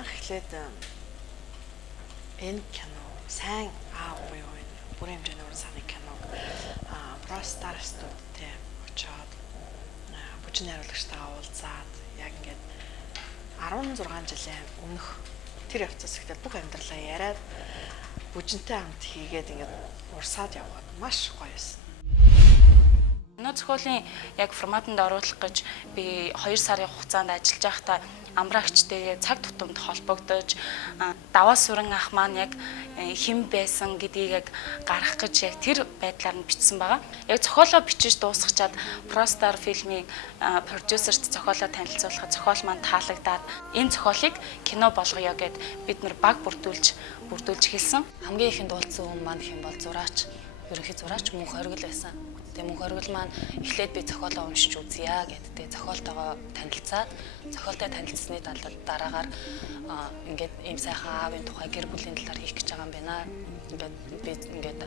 анх эхлээд энэ кино сайн буюу энэ бүрэн хэмжээний уран саны киног Pro-Star студитэй очоод бүжиг найруулагчтайгаа уулзаад яг ингээд 16 жилийн өмнөх тэр явцаас ихтэй бүх амьдралаа яриад бүжинтэй хамт хийгээд ингээд урсаад яваад маш гоё байсан. Кино зохиолын яг форматанд оруулах гэж би 2 сарын хугацаанд ажиллаж байхдаа амраагчтай цаг тутамд холбогдож даваа сүрэн ах маань яг хэн байсан гэдгийг яг гаргах гэж яг тэр байдлаар нь бичсэн байгаа. Яг зохиолоо бичиж дуусгачаад Pro-Star фильмийн продюсерт зохиолоо танилцуулахад зохиол маань таалагдаад энэ зохиолыг кино болгоё гэд бид нар баг бүрдүүлж хэлсэн. Хамгийн ихэнд уулзсан хүн маань хэн бол зураач, ерөнхий зураач Мөнх Хоригл байсан. Тэгээ Мөнх Хоригл маань эхлээд би зохиолоо уншиж үзье гэдэг. Зохиолтойгоо танилцаад зохиолтой танилцсны дараагаар ингээд ийм сайхан аавын тухай гэр бүлийн талаар хийх гэж байгаа юм байна. Ингээд би ингээд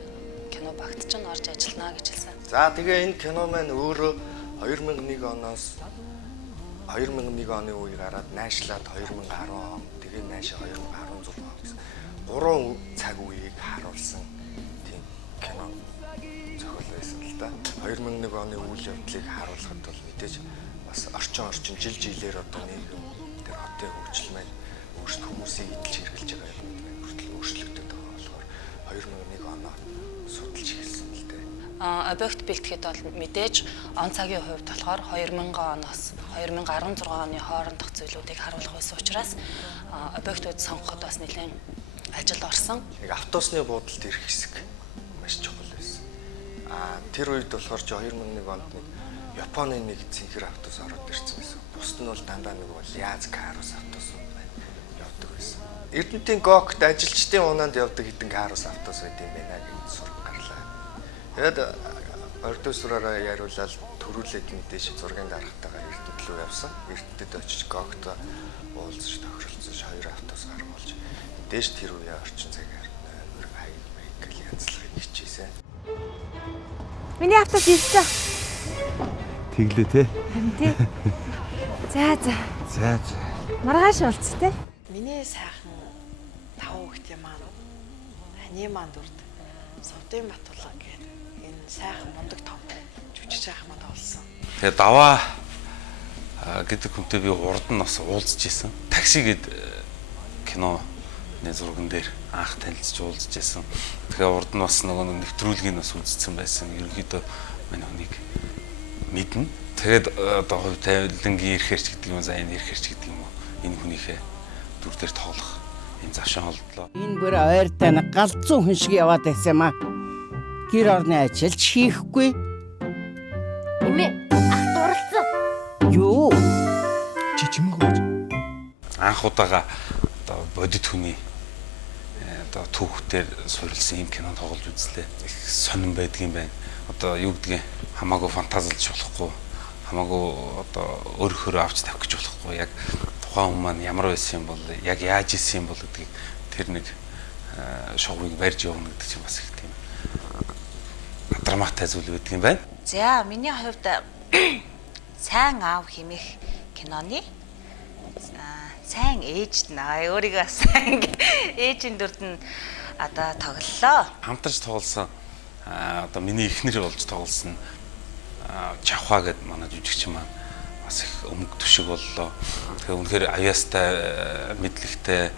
кино багт ч орж ажиллана гэж хэлсэн. За тэгээ энэ кино маань өөрөө 2001 оноос 2001 оны үе гараад найшлаад 2010 он тэгээ найшаа 2016 он гэсэн 3 цаг үеийг харуулсан тийм кино зохиол байсан л да. 2001 оны үйл явдлыг харуулахад бол мэдээж бас орчин жилээр одоо нийгэм тэр хотын хөгжил маань өөрсдөө хүмүүсийг эдэлж хэрглэж байгаа юм байна. Хүртэл өөрчлөгдөд байгаа болохоор 2001 оноо судалж эхэлсэн л дээ. Объект бэлтгэхэд бол мэдээж он цагийн хувьд болохоор 2000 оноос 2016 оны хоорондох зүйлүүдийг харуулах байсан учраас объектууд сонгоход бас нэлээд ажил орсон. Яг автобусны буудалд ирэх хэсэг маш чухал байсан. Тэр үед болохоор 2001 онд нэг Японы нэг цэнхэр автобус ороод ирсэн байсан. Бусд нь бол дандаа нэг бол Яз Карус автобус явдаг байсан. Эрдэнэтийн Гокт ажилчдын унаанд явдаг хэдэн Карус автобус байт юм байна гэж сураг гарлаа. Тэгээд продюсераараа яриулаад төрүүлээд мэдээж зургийн дарагтайгаа Эрдэнэт рүү явсан. Эрдэнэтэд очиж Гокт уулзаж тохиролцож 2 автобус гаргуулж дээш тэр үеийн орчин цагаар нэг хаяг янзлахыг хичээсэн. Миний автобус ирсэн. Тэглээ те. Тий. За. Маргааш болц те. Миний сайхан тав хүүхдийн маань хани маань дүрд Совдын Батулга гэдэг энэ сайхан мундаг том жүжигч ах маань олсон. Тэгээ даваа гэдэг хүнтэй би урд нь бас уулзж исэн. Такси гэдэг киноны зурган дээр анх танилцж уулзж исэн. Тэгээ урд нь бас нөгөө нэвтрүүлгийг бас үзсэн байсан. Ерөнхийдөө манай хүнийг мэднэ. Тэгээд одоо хувь тавилангийн ирэхэрч гэдэг юм, за энэ ирэхэрч гэдэг юм уу. Энэ хүнийхээ дүр дээр тоглох юм завшаан холдлоо. Энэ бүр ойртой нэг галзуу хүн шиг яваад байсан юм аа. Гэр орны ажилч хийхгүй. Имээ ах дурлцсан. Юу? Чи чимээгөөж анх удаага одоо бодит хүний одоо түүхтэр суурилсан юм кино тоглож үзлээ. Их сонирн байдгийн байна. Одоо юу гэдгийг хамаагүй фантазилж болохгүй, хамаагүй одоо өөрөөр авч тавих гэж болохгүй. Яг тухайн хүн маань ямар байсан юм бол, яг яаж исэн юм бол гэдгийг тэр нэг шоуыг барьж явна гэдэг чинь бас их тийм драматай зүйл байдаг юм байна. За, миний хувьд сайн аав хэмээх киноны сайн ээж наа өөрийгөө сайн ээжийн дүрд нь одоо тоглолоо. Хамтарч тоглосон одоо миний эхнэр болж тоглосон Чавха гэдэг манай жүжигчин маань бас их өмг төшиг боллоо. Тэгээ үнэхээр аяастай, мэдлэгтэй,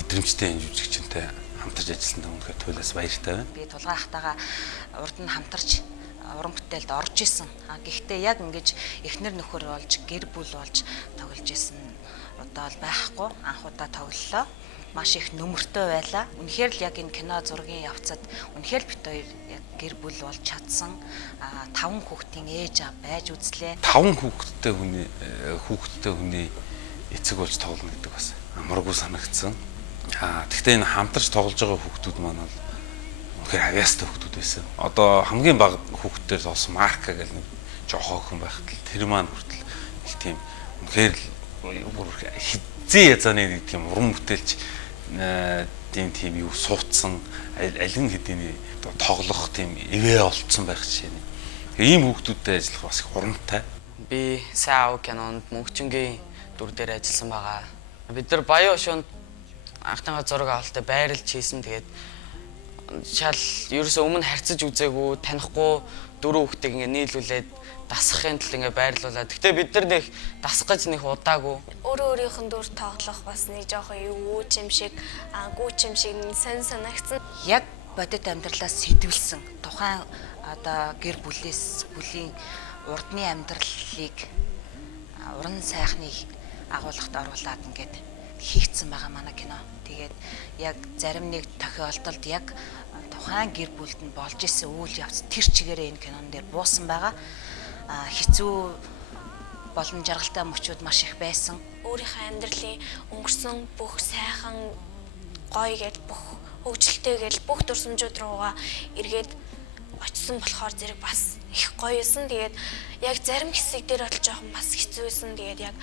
мэдрэмжтэй жүжигчинтэй хамтарч ажилласанд үнэхээр туйлаас баяртай байна. Би Тулгай ахтайгаа урд нь хамтарч уран бүтээлд орж исэн. Гэхдээ яг ингэж эхнэр нөхөр болж, гэр бүл болж тоглож исэн удаа бол байхгүй. Анх удаа тоглолоо. Маш их нөмөртэй байлаа. Үнэхээр л яг энэ кино зургийн явцад үнэхээр бит хоёр яг гэр бүл болж чадсан. 5 хүүхдийн ээж аав байж үзлээ. 5 хүүхэдтэй хүний эцэг болж тоглоно гэдэг бас амаргүй санагдсан. Гэхдээ энэ хамтарч тоглож байгаа хүүхдүүд маань бол үнэхээр авьяастай хүүхдүүд байсан. Одоо хамгийн бага хүүхдээр болсон Марка гэх нэг жохоохын байхад тэр маань хүртэл их тийм үнэхээр бүр хизээ язааны нэг тийм уран бүтээлч тийм юу суудсан алин хэдийн тоглох тийм ивэ олцсон байх жишээ. Ийм хүүхдүүдтэй ажиллах бас их хурамтай. Би сайн аав кинонд мөнхчингийн дүр дээр ажилласан байгаа. Бид нар баян ушуунд анхныхаа зураг авалтаа байрлаж хийсэн. Тэгээд шал ерөөсөө өмнө харьцаж үзээгүй, танихгүй 4 хүүхдийг ингээ нийлүүлээд дасгахын тулд ингээ байрлуулаад. Гэтэ бид нар нэг дасгах гэж нэг удаагүй. Өөрөө өөрийнх нь дүр тоглох бас нэг жоохон юу юм шиг, гүүч юм шиг сонь санагдсан. Яг бодит амьдралаас сэтвэлсэн тухайн одоо гэр бүлийн урдны амьдралыг уран сайхныг агуулгад оруулаад ингээд хийгдсэн байгаа манай кино. Тэгээд яг зарим нэг тохиолдолд яг тухайн гэр бүлд нь болж исэн үйл явц тэр чигээрээ энэ кинон дээр буусан байгаа. Хэцүү болон жаргалтай мөчүүд маш их байсан. Өөрийнхөө амьдралын өнгөрсөн бүх сайхан гоё гэж бүх хөгжилтэй гэж бүх дурсамжууд руугаа эргээд очсон болохоор зэрэг бас их гоё юусэн. Тэгээд яг зарим хэсэг дээр бол жоохон бас хэцүүсэн. Тэгээд яг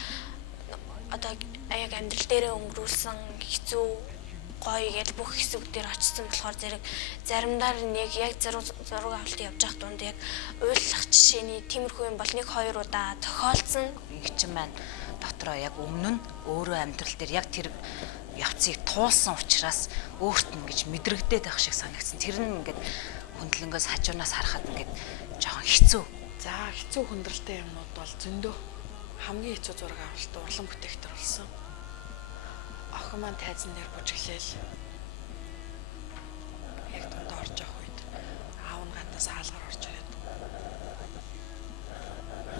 одоо яг амьдрал дээрээ өнгөрүүлсэн хэцүү гоё гэж бүх хэсэг дээр очсон болохоор зэрэг заримдаа нэг яг зураг авалт явж байхад дунд яг уйлах жишээний тиймэрхүү юм бол 1-2 удаа тохиолдсон. Игчин маань дотроо яг өмнө нь өөрөө амьдрал дээр яг тэр явцыг туулсан учраас өөрт нь гэж мэдрэгдээд байх шиг санагдсан. Тэр нь ингээд хөндлөнгөөс хажуунаас харахад ингээд жоохон хэцүү. За хэцүү хүндрэлтэй юмнууд бол зөндөө. Хамгийн хэцүү зураг авалт урлан бүтээгтэр болсон. Охин маань тайзан дээр бүжиглээл. Яг дунд орж явах үед аав нь гаднаас хаалгаар орж ирээд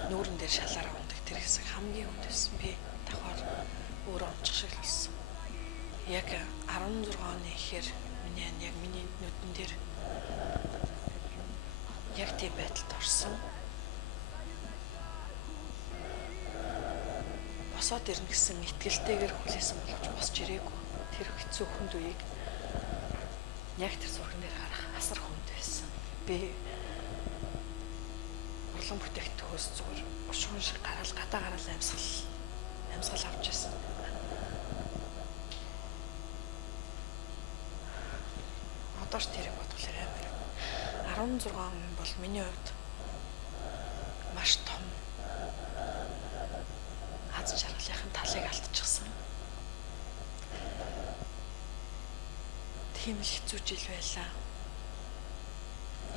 нүүрэн дээр шалаараа ундаг тэр хэсэг хамгийн хүндсэн. Би давхар өөрөө онцох шиг л болсон. Яг 16 оны ихээр миний нүдэн дээр яг тийм байдалд орсон. Босоод ирнэ гэсэн итгэлтэйгээр хүлээсэн боловч босч ирээгүй. Тэр хэцүү хүнд үеийг яг тэр зурган дээр харах асар хүнд байсан. Би урлан бүтээгдэхүүнээс зүгээр уршуун шиг гадаа гараал амьсгал авч байсан. Одоо ч тэрийг бодглоо амар. 16 он бол миний хувьд маш том аз жаргалынхын талыг алдчихсан. Тийм л хэцүү жил байлаа.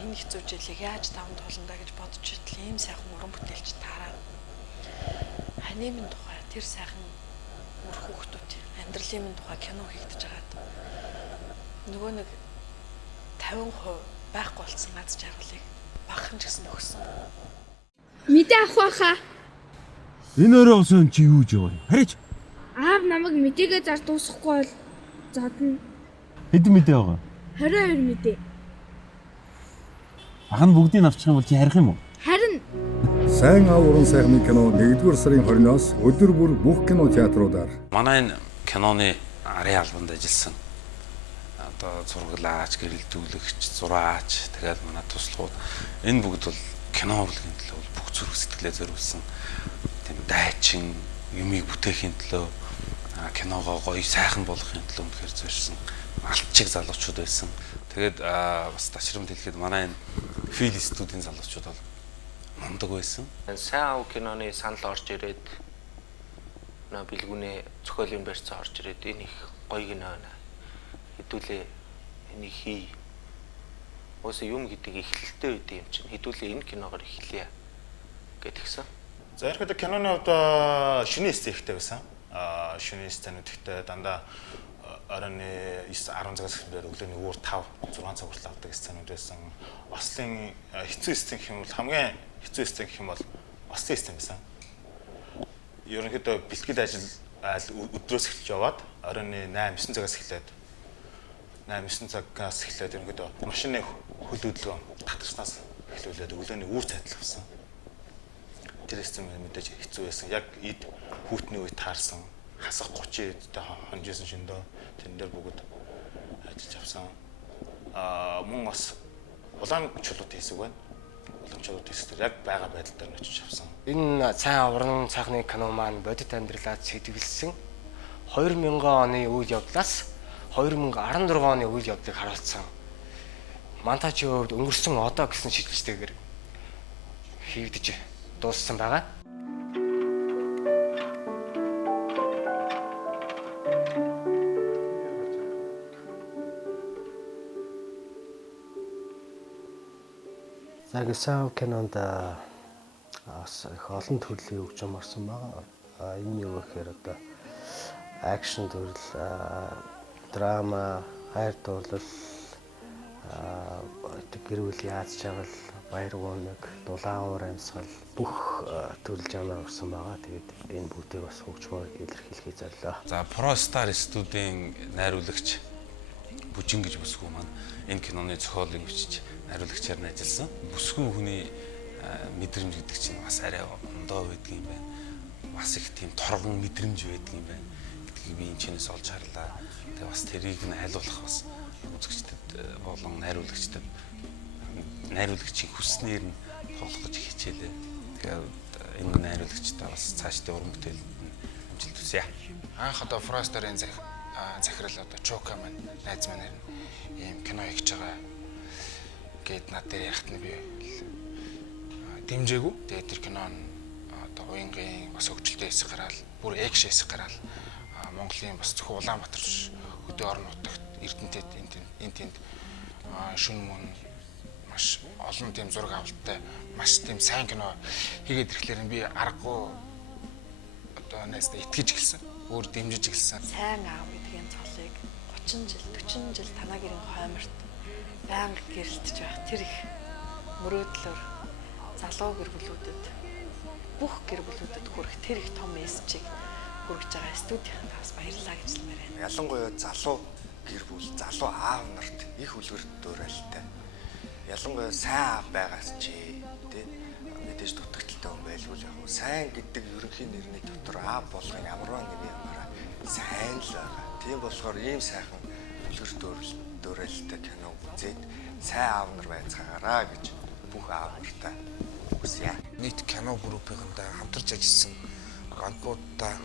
Энэ хэцүү жилийг яаж даван тууландаа гэж бодож итэл ийм сайхан уран бүтээлч таараад ханимын тухай тэр сайхан үр хүүхдүүд амьдралын минь тухай кино хийгдэж байгаад нөгөө нэг 50% байхгүй болсон аз жаргалыг багхан ч гэсэн өгсөн. Мэдээ авах байхаа. Энэ өрөө усан чи юу жоо? Хараач. Аав намайг мэдээгээ зар дуусахгүй бол задна. Хэдэн мэдээ байгаа? 22 мэдээ. Ах нь бүгдийг авчих юм бол чи харих юм уу? Харин Сайн аав уран сайхны кино 1-р сарын 20-оос өдөр бүр бүх кино театруудаар. Манай энэ киноны арын албанд ажилласан одоо зураглаач, гэрэлтүүлэгч, зураач, тэгээд манай туслахууд энэ бүгд бол кино бүлгийн төлөө бүх зүрх сэтгэлээ зориулсан тийм дайчин юмыг бүтээхийн төлөө киногоо гоё сайхан болгохын төлөө үнэхээр зорьсон алтчиг залуучууд байсан. Тэгээд бас ташрамд хэлэхэд манай энэ Фил студийн залуучууд бол мундаг байсан. Сайн аав киноны санал орж ирээд бэлгүүнээ зохиолын барьцаа орж ирээд энэ их гоё кино байна. Хэдүүлээ энийг хий. Өөсөө юм гэдэг эхлэлтэй үед юм чинь хэдүүлээ энэ киногоор эхлэе гэдгсэн. За ерөнхийдөө киноны хувьд шөнийн сцентэй байсан. Шөнийн сценүүд ихтэй дандаа оройн 9-10 цагаас эхлээд өглөөний өөр 5-6 цаг хүртэл авдаг сценүүд байсан. Ослын хэцүү сцен гэх юм бол хамгийн хэцүү сцен гэх юм бол ослын сцен байсан. Ерөнхийдөө бэлтгэл ажил өдрөөс эхэлж яваад оройн 8-9 цагаас эхлээд 8-9 цагаас эхлээд ерөнхийдөө машины хөл хөдөлгөөн татарснаас эхлүүлээд өглөөний үүр цайтал авсан. Тэр сцен мэдээж хэцүү байсан. Яг эд хүүтний үед таарсан хасах 30 эдтэй хонжсэн шөндөө тэн дээр бүгд ажиллаж авсан. Мөн бас улаан чулууд хийсэг байна. Улаан чулууд хийсээр яг байгаа байдал дээр очиж авсан. Энэ сайн уран сайхны кино маань бодит амьдралаа сэтгэлсэн 2000 оны үйл явдлаас 2016 оны үйл явдлыг харуулсан. Монтажийн хувьд өнгөрсөн одоо гэсэн шийдвэртэйгээр хийгдэж дууссан байгаа. За гэсэн кинонд бас их олон төрлийн хөгжим орсон байгаа. Энэ юу гэхээр одоо акшн төрөл, драма, хайр дурлал, гэр бүл яаж чагал, баяр гооног, дулаан уур амьсгал бүх төрөл жанр орсон байгаа. Тэгээд энэ бүгдийг бас хөгжмөөр илэрхийлэхийг зорилоо. За Pro Star студийн найруулагч Бүжин гэж бүсгүй маань энэ киноны зохиолыг бичиж найруулагчаар нь ажилласан. Бүсгүй хүний мэдрэмж гэдэг чинь бас арай ондоо байдаг юм байна. Бас их тийм торгон мэдрэмж байдаг юм байна. Гэдгийг би энэ чинээс олж харлаа. Тэгээ бас тэрийг нь хайлуулах бас үзэгчдэд болон найруулагчийн хүснээр нь тоглох гэж хичээлээ. Тэгэхээр энэ найруулагчдаа бас цаашдын уран бүтээл амжилт хүсье. Анх одоо Фростарын захирал одоо Чока маань найз маань ийм кино хийж байгаа гэд над дээр яхад нь би дэмжээгүй. Тэгээд тэр кино нь одоо уянгийн бас хөгжилтэй хэсэг гараал, бүр экшн хэсэг гараал Монголын бас зөвхөн Улаанбаатар хөдөө орон нутагт Эрдэнэтэд энд шүн мөн маш олон тийм зураг авалттай маш тийм сайн кино хийгээд ирэхлээр би аргагүй одоо нэстэ итгэж гэлсэн. Өөр дэмжиж гэлсэн. Сайн аав гэдгийн цолыг 30 жил, 40 жил танаа гэрийн хойморт байнга гэрэлтэж байх тэр их мөрөөдлөөр залуу гэр бүлүүдэд бүх гэр бүлүүдэд хүрэх тэр их том мессежийг хүргэж байгаа студийнханд бас баярлалаа гэж хэлмээр байна. Ялангуяа залуу гэр бүл, залуу аав нарт их үлгэр дуурайлтай. Ялангуяа сайн аав байгаас чи тий мэдээж дутагдaltaй хүн байлгүй яг нь сайн гэдэг ерөнхий нэрний дотор аав болгохын ямарваа нэг юмараа сайн л байгаа. Тийм болохоор ийм сайхан үлгэр дуурайлтай кино үзээд сайн аав нар байцгаагаараа гэж бүх аав нартай хүсье. Нийт кино группийнхандаа хамтарч ажилласан банкуудаа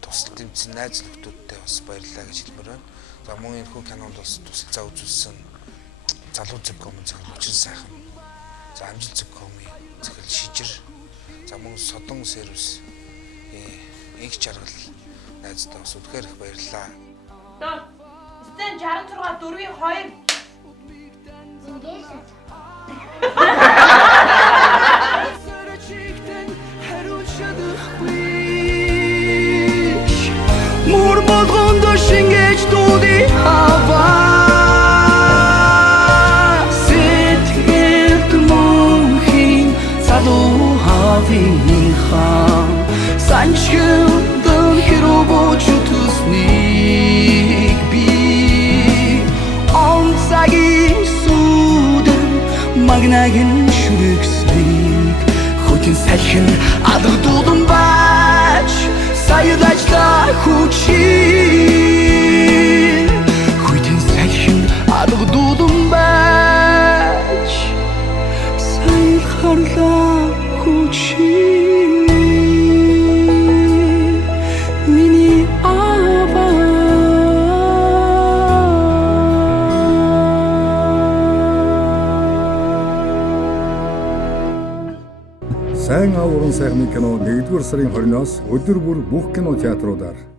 тусал тэмцэн найз нөхдүүдтэй бас баярлалаа гэж хэлмээр байна. За мөн энэ хүү кинонд бас тусалцаа үзүүлсэн залуу зөвкомын захирал Өчир сайхан. За амжилт зөвкомын захирал Шижир. За мөн Содон сервис инх чаргал найздаа бас үдгээр их баярлалаа. Дөө. Стен 66 4-2. Ингээл. Мөр болгонд шингээж дууди хава сэтгэлд мөнхийн залуу хавийнхаа санчгдан хэрүү бууч төснийг би онцагийн сүдэн магнагийн шүрэгсийг хөтөн салхин алга дуудан бач саядачла хүчи хөтөн салхин алга дуудан бач саядхарла хүчи миний ава Сайн аав уран сайхны кино 1-р сарын 20-наас өдөр бүр бүх кинотеатруудаар